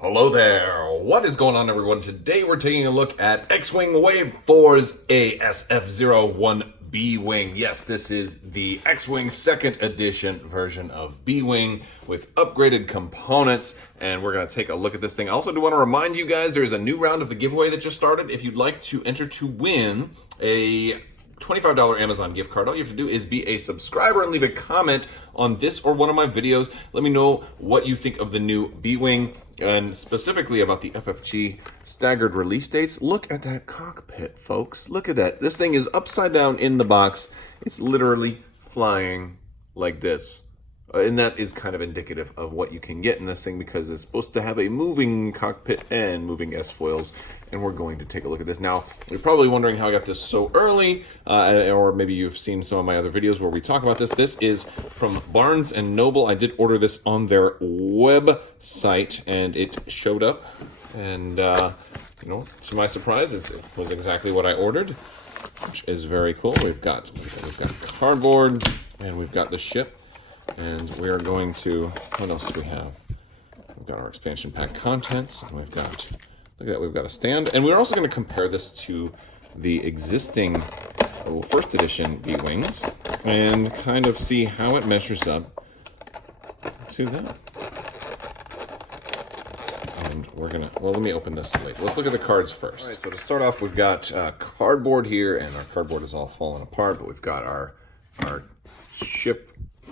Hello there. What is going on, everyone? Today we're taking a look at X-Wing Wave 4's SF-01 B-Wing. Yes, this is the X-Wing 2nd edition version of B-Wing with upgraded components, and we're going to take a look at this thing. I also do want to remind you guys there's a new round of the giveaway that just started. If you'd like to enter to win a $25 Amazon gift card, all you have to do is be a subscriber and leave a comment on this or one of my videos. Let me know what you think of the new B-Wing and specifically about the FFG staggered release dates. Look at that cockpit, folks. Look at that. This thing is upside down in the box. It's literally flying like this. And that is kind of indicative of what you can get in this thing because it's supposed to have a moving cockpit and moving S-foils. And we're going to take a look at this. Now, you're probably wondering how I got this so early, or maybe you've seen some of my other videos where we talk about this. This is from Barnes & Noble. I did order this on their website, and it showed up. And, you know, to my surprise, it was exactly what I ordered, which is very cool. We've got cardboard, and we've got the ship. And we are going to, what else do we have? We've got our expansion pack contents, and we've got, look at that, we've got a stand. And we're also going to compare this to the existing first edition B-Wings and kind of see how it measures up to that. And we're going to, well, let me open this later. Let's look at the cards first. All right, so to start off, we've got cardboard here, and our cardboard is all falling apart, but we've got our ship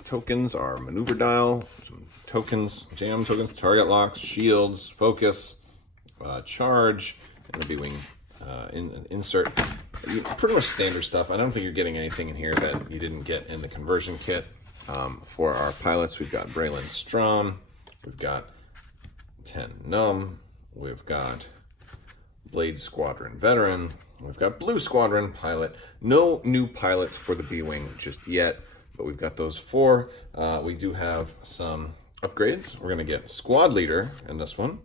tokens, our maneuver dial, some tokens, jam tokens, target locks, shields, focus, charge, and the B-Wing insert. Pretty much standard stuff. I don't think you're getting anything in here that you didn't get in the conversion kit. For our pilots, we've got Braylon Strom, we've got 10 Num, we've got Blade Squadron Veteran, we've got Blue Squadron Pilot. No new pilots for the B-Wing just yet, but we've got those four. We do have some upgrades. We're going to get Squad Leader in this one.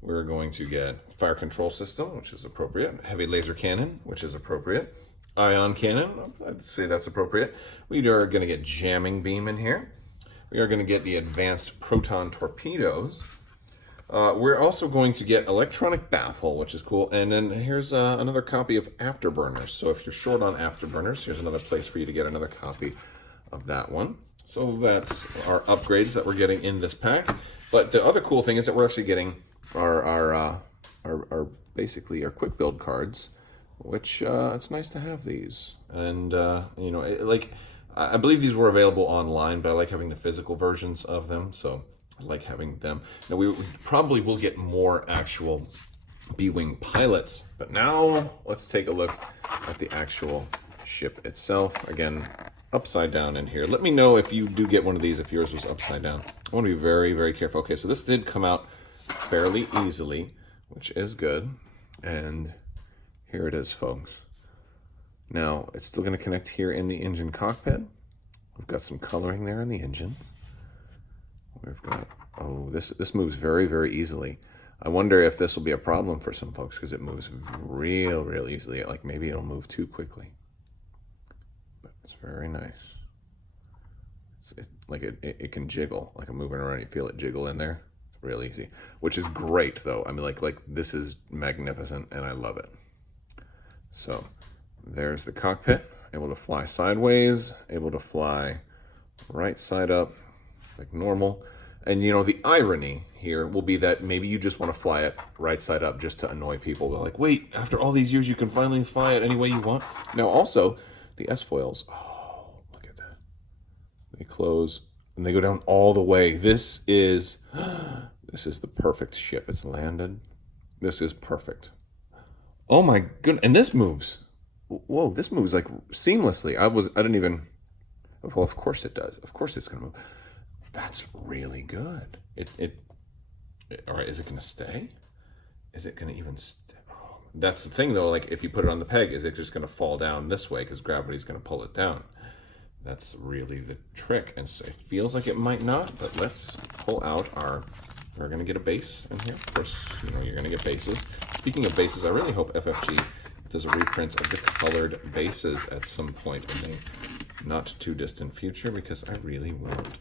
We're going to get Fire Control System, which is appropriate. Heavy Laser Cannon, which is appropriate. Ion Cannon, I'd say that's appropriate. We are going to get Jamming Beam in here. We are going to get the Advanced Proton Torpedoes. We're also going to get Electronic Baffle, which is cool. And then here's another copy of Afterburners. So if you're short on Afterburners, here's another place for you to get another copy of that one. So that's our upgrades that we're getting in this pack. But the other cool thing is that we're actually getting our basically our quick build cards, which it's nice to have these. And you know, I believe these were available online, but I like having the physical versions of them. So I like having them. Now we probably will get more actual B-Wing pilots, but now let's take a look at the actual ship itself. Again, upside down in here. Let me know if you do get one of these, if yours was upside down. I want to be very, very careful. Okay, so this did come out fairly easily, which is good. And here it is, folks. Now, it's still going to connect here in the engine cockpit. We've got some coloring there in the engine. We've got, oh, this moves very, very easily. I wonder if this will be a problem for some folks because it moves real easily. Like maybe it'll move too quickly. It's very nice. It can jiggle, like I'm moving around. You feel it jiggle in there. It's real easy, which is great though. I mean, like this is magnificent, and I love it. So there's the cockpit, able to fly sideways, able to fly right side up, like normal. And you know, the irony here will be that maybe you just want to fly it right side up just to annoy people. They're like, wait, after all these years, you can finally fly it any way you want. Now also, the S-foils, oh, look at that. They close and they go down all the way. This is the perfect ship. It's landed. This is perfect. Oh my goodness. And this moves. Whoa, this moves like seamlessly. I didn't even, well, of course it does. Of course it's going to move. That's really good. All right, is it going to stay? Is it going to even stay? That's the thing, though, like, if you put it on the peg, is it just going to fall down this way because gravity's going to pull it down? That's really the trick. And so it feels like it might not, but let's pull out we're going to get a base in here. Of course, you know, you're going to get bases. Speaking of bases, I really hope FFG does a reprint of the colored bases at some point in the not too distant future because I really want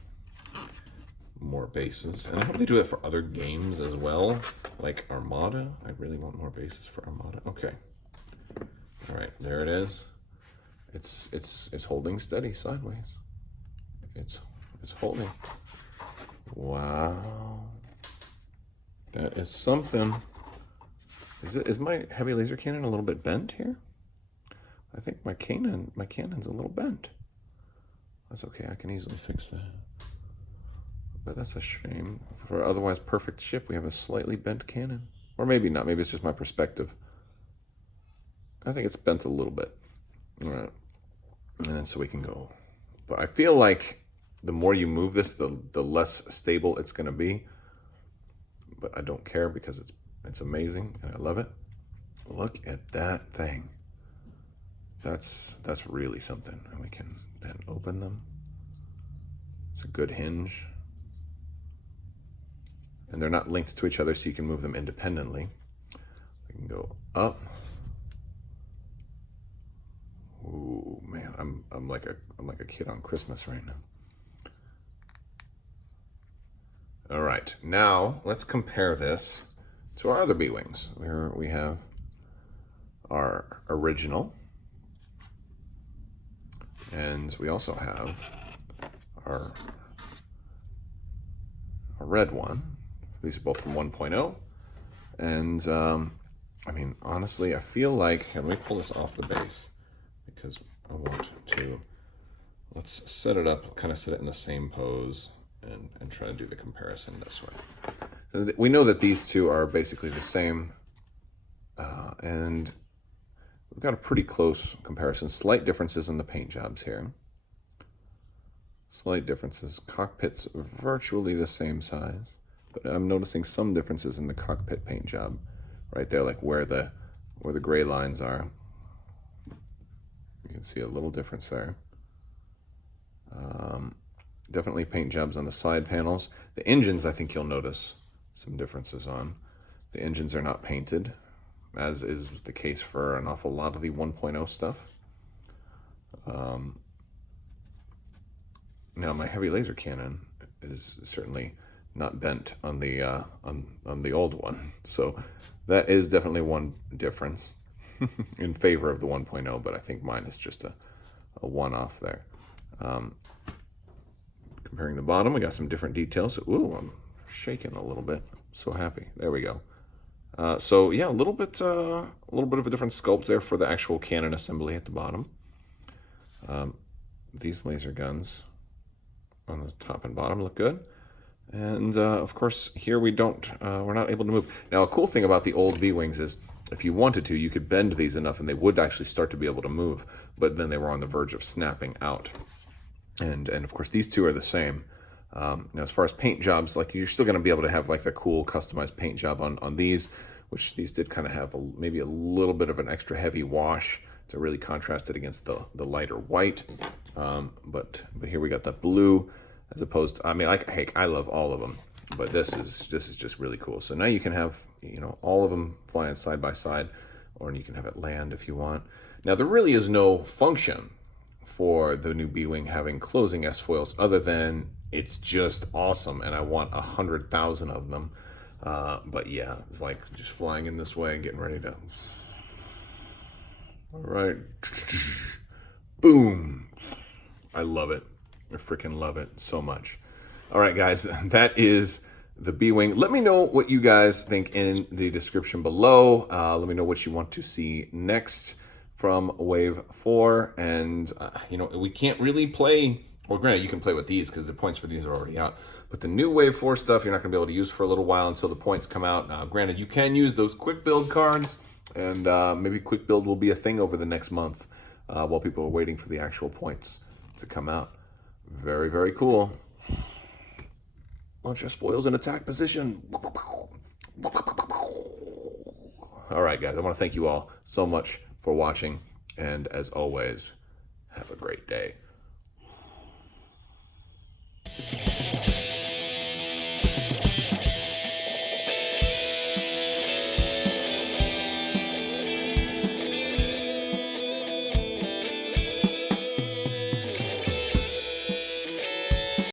more bases. And I hope they do it for other games as well, like Armada. I really want more bases for Armada. Okay. All right, there it is. It's holding steady sideways. It's holding. Wow. That is something. Is my heavy laser cannon a little bit bent here? I think my cannon's a little bent. That's okay, I can easily fix that. But that's a shame. For otherwise perfect ship, we have a slightly bent cannon. Or maybe not, maybe it's just my perspective. I think it's bent a little bit. All right. And then so we can go. But I feel like the more you move this, the less stable it's gonna be. But I don't care because it's amazing and I love it. Look at that thing. That's really something. And we can then open them. It's a good hinge. And they're not linked to each other, so you can move them independently. We can go up. Ooh, man, I'm like a kid on Christmas right now. All right, now let's compare this to our other B-Wings. Where we have our original, and we also have our red one. These are both from 1.0, and I mean, honestly, I feel like, let me pull this off the base, because I want to, let's set it up, kind of set it in the same pose, and try to do the comparison this way. We know that these two are basically the same, and we've got a pretty close comparison. Slight differences in the paint jobs here. Slight differences. Cockpit's virtually the same size, but I'm noticing some differences in the cockpit paint job right there, like where the gray lines are. You can see a little difference there. Definitely paint jobs on the side panels. The engines, I think you'll notice some differences on. The engines are not painted, as is the case for an awful lot of the 1.0 stuff. Now my heavy laser cannon is certainly not bent on the old one, so that is definitely one difference in favor of the 1.0, but I think mine is just a one-off there. Comparing the bottom, we got some different details. Ooh, I'm shaking a little bit. So happy. There we go. So yeah, a little bit of a different sculpt there for the actual cannon assembly at the bottom. These laser guns on the top and bottom look good. And of course, here we're not able to move. Now, a cool thing about the old B-Wings is, if you wanted to, you could bend these enough and they would actually start to be able to move, but then they were on the verge of snapping out. And of course, these two are the same. Now, as far as paint jobs, like, you're still going to be able to have like the cool customized paint job on these, which these did kind of have maybe a little bit of an extra heavy wash to really contrast it against the lighter white. But here we got the blue, as opposed to, I mean, I love all of them, but this is just really cool. So now you can have, all of them flying side by side, or you can have it land if you want. Now, there really is no function for the new B-Wing having closing S-foils other than it's just awesome, and I want 100,000 of them. But yeah, it's like just flying in this way and getting ready to, all right, boom. I love it. I freaking love it so much. All right, guys, that is the B-Wing. Let me know what you guys think in the description below. Let me know what you want to see next from Wave 4. And, we can't really play, well, granted, you can play with these because the points for these are already out. But the new Wave 4 stuff, you're not going to be able to use for a little while until the points come out. Now, granted, you can use those quick build cards, and maybe quick build will be a thing over the next month while people are waiting for the actual points to come out. Very, very cool. Launch S-foils in attack position. All right, guys, I want to thank you all so much for watching. And as always, have a great day.